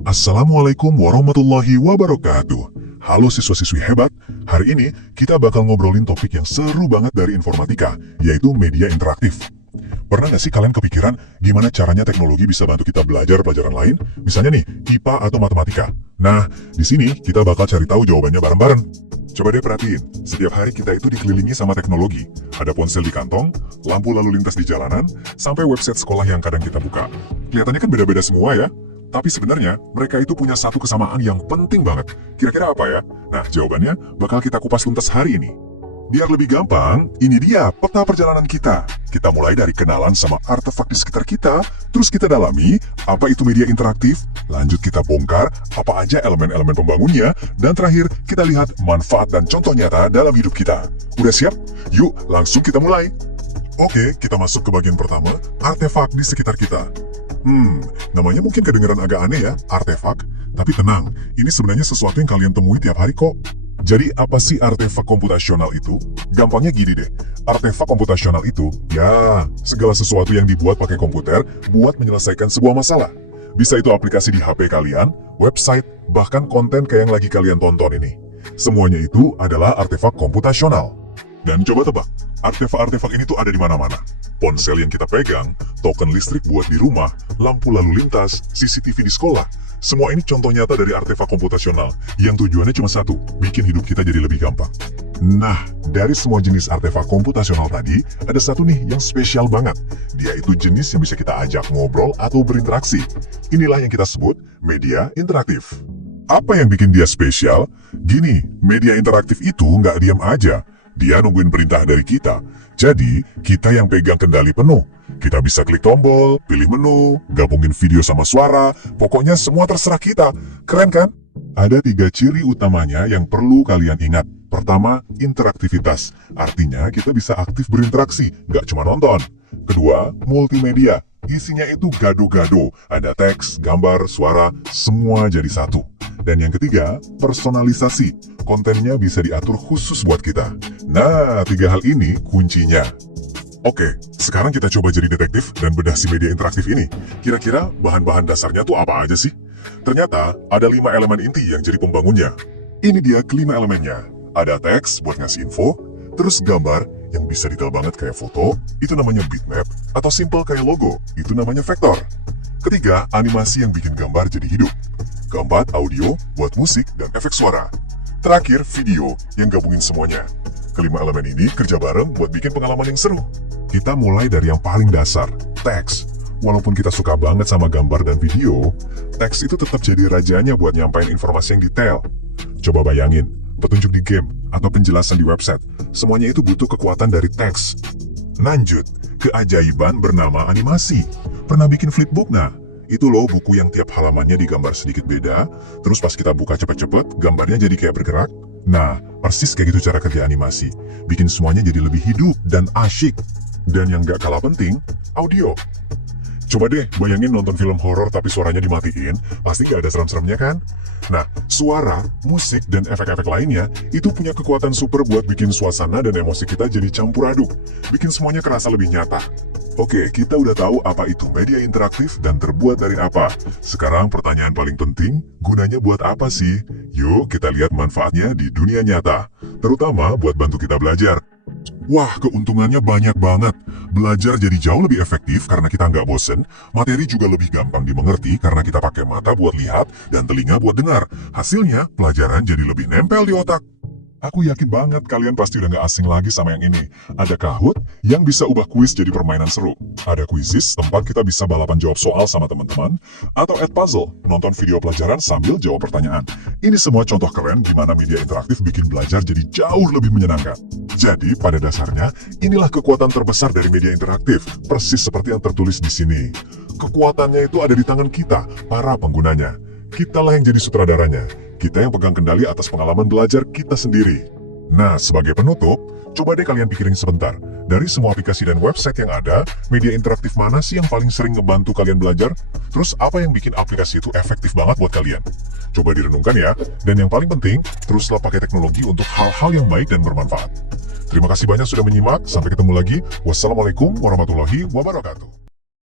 Assalamualaikum warahmatullahi wabarakatuh. Halo siswa-siswi hebat, hari ini kita bakal ngobrolin topik yang seru banget dari informatika, yaitu media interaktif. Pernah nggak sih kalian kepikiran gimana caranya teknologi bisa bantu kita belajar pelajaran lain? Misalnya nih, IPA atau matematika. Nah, di sini kita bakal cari tahu jawabannya bareng-bareng. Coba deh perhatiin, setiap hari kita itu dikelilingi sama teknologi. Ada ponsel di kantong, lampu lalu lintas di jalanan, sampai website sekolah yang kadang kita buka. Kelihatannya kan beda-beda semua ya? Tapi sebenarnya, mereka itu punya satu kesamaan yang penting banget. Kira-kira apa ya? Nah, jawabannya bakal kita kupas tuntas hari ini. Biar lebih gampang, ini dia peta perjalanan kita. Kita mulai dari kenalan sama artefak di sekitar kita, terus kita dalami apa itu media interaktif, lanjut kita bongkar apa aja elemen-elemen pembangunnya, dan terakhir kita lihat manfaat dan contoh nyata dalam hidup kita. Udah siap? Yuk, langsung kita mulai. Oke, kita masuk ke bagian pertama, artefak di sekitar kita. Namanya mungkin kedengaran agak aneh ya, artefak. Tapi tenang, ini sebenarnya sesuatu yang kalian temui tiap hari kok. Jadi apa sih artefak komputasional itu? Gampangnya gini deh, artefak komputasional itu, ya, segala sesuatu yang dibuat pakai komputer buat menyelesaikan sebuah masalah. Bisa itu aplikasi di HP kalian, website, bahkan konten kayak yang lagi kalian tonton ini. Semuanya itu adalah artefak komputasional. Dan coba tebak, artefak-artefak ini tuh ada di mana-mana. Ponsel yang kita pegang, token listrik buat di rumah, lampu lalu lintas, CCTV di sekolah. Semua ini contoh nyata dari artefak komputasional yang tujuannya cuma satu, bikin hidup kita jadi lebih gampang. Nah, dari semua jenis artefak komputasional tadi, ada satu nih yang spesial banget. Dia itu jenis yang bisa kita ajak ngobrol atau berinteraksi. Inilah yang kita sebut media interaktif. Apa yang bikin dia spesial? Gini, media interaktif itu nggak diam aja. Dia nungguin perintah dari kita. Jadi, kita yang pegang kendali penuh. Kita bisa klik tombol, pilih menu, gabungin video sama suara, pokoknya semua terserah kita. Keren kan? Ada 3 ciri utamanya yang perlu kalian ingat. Pertama, interaktivitas. Artinya kita bisa aktif berinteraksi, nggak cuma nonton. Kedua, multimedia. Isinya itu gado-gado. Ada teks, gambar, suara, semua jadi satu. Dan yang ketiga, personalisasi. Kontennya bisa diatur khusus buat kita. Nah, 3 hal ini kuncinya. Oke, sekarang kita coba jadi detektif dan bedah si media interaktif ini. Kira-kira bahan-bahan dasarnya tuh apa aja sih? Ternyata ada 5 elemen inti yang jadi pembangunnya. Ini dia kelima elemennya. Ada teks buat ngasih info, terus gambar yang bisa detail banget kayak foto, itu namanya bitmap, atau simple kayak logo, itu namanya vektor. Ketiga, animasi yang bikin gambar jadi hidup. Keempat, audio buat musik dan efek suara. Terakhir, video yang gabungin semuanya. Kelima elemen ini kerja bareng buat bikin pengalaman yang seru. Kita mulai dari yang paling dasar, teks. Walaupun kita suka banget sama gambar dan video, teks itu tetap jadi rajanya buat nyampain informasi yang detail. Coba bayangin, petunjuk di game atau penjelasan di website, semuanya itu butuh kekuatan dari teks. Lanjut, keajaiban bernama animasi. Pernah bikin flipbook nah? Itu loh buku yang tiap halamannya digambar sedikit beda, terus pas kita buka cepet-cepet, gambarnya jadi kayak bergerak. Nah, persis kayak gitu cara kerja animasi. Bikin semuanya jadi lebih hidup dan asyik. Dan yang gak kalah penting, audio. Coba deh bayangin nonton film horor tapi suaranya dimatiin, pasti gak ada serem-seremnya kan? Nah, suara, musik, dan efek-efek lainnya itu punya kekuatan super buat bikin suasana dan emosi kita jadi campur aduk. Bikin semuanya kerasa lebih nyata. Oke, kita udah tahu apa itu media interaktif dan terbuat dari apa. Sekarang pertanyaan paling penting, gunanya buat apa sih? Yuk kita lihat manfaatnya di dunia nyata, terutama buat bantu kita belajar. Wah, keuntungannya banyak banget. Belajar jadi jauh lebih efektif karena kita nggak bosen, materi juga lebih gampang dimengerti karena kita pakai mata buat lihat dan telinga buat dengar. Hasilnya, pelajaran jadi lebih nempel di otak. Aku yakin banget kalian pasti udah gak asing lagi sama yang ini. Ada Kahoot yang bisa ubah kuis jadi permainan seru. Ada Quizizz, tempat kita bisa balapan jawab soal sama teman-teman. Atau Edpuzzle, nonton video pelajaran sambil jawab pertanyaan. Ini semua contoh keren gimana media interaktif bikin belajar jadi jauh lebih menyenangkan. Jadi, pada dasarnya, inilah kekuatan terbesar dari media interaktif. Persis seperti yang tertulis di sini. Kekuatannya itu ada di tangan kita, para penggunanya. Kitalah yang jadi sutradaranya. Kita yang pegang kendali atas pengalaman belajar kita sendiri. Nah, sebagai penutup, coba deh kalian pikirin sebentar. Dari semua aplikasi dan website yang ada, media interaktif mana sih yang paling sering ngebantu kalian belajar? Terus apa yang bikin aplikasi itu efektif banget buat kalian? Coba direnungkan ya. Dan yang paling penting, teruslah pakai teknologi untuk hal-hal yang baik dan bermanfaat. Terima kasih banyak sudah menyimak. Sampai ketemu lagi. Wassalamualaikum warahmatullahi wabarakatuh.